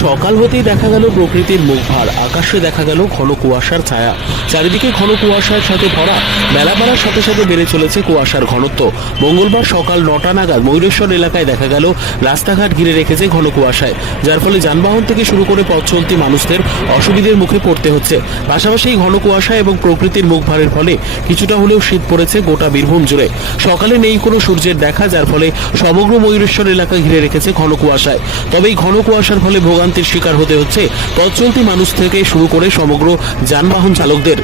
সকাল হতেই দেখা গেল প্রকৃতির মুখ ভার। আকাশে দেখা গেল ঘন কুয়াশার ছায়া। চারিদিকে ঘন কুয়াশার সাথে ভরা। বেলা বাড়ার সাথে সাথে বেড়ে চলেছে কুয়াশার ঘনত্ব। মঙ্গলবার সকাল নটা নাগাদ ময়ূরেশ্বর এলাকায় দেখা গেল রাস্তাঘাট ঘিরে রেখেছে ঘন কুয়াশায়। যার ফলে যানবাহন থেকে শুরু করে পথ চলতি মানুষদের অসুবিধের মুখে পড়তে হচ্ছে। পাশাপাশি ঘন কুয়াশা এবং প্রকৃতির মুখ ভারের ফলে কিছুটা হলেও শীত পড়েছে গোটা বীরভূম জুড়ে। সকালে নেই কোনো সূর্যের দেখা, যার ফলে সমগ্র ময়ূরেশ্বর এলাকা ঘিরে রেখেছে ঘন কুয়াশায়। তবে এই ঘন কুয়াশার ফলে ভোগান্তির শিকার হতে হচ্ছে। পথ চলতি মানুষ থেকে শুরু করে সমগ্র যানবাহন চালকদের।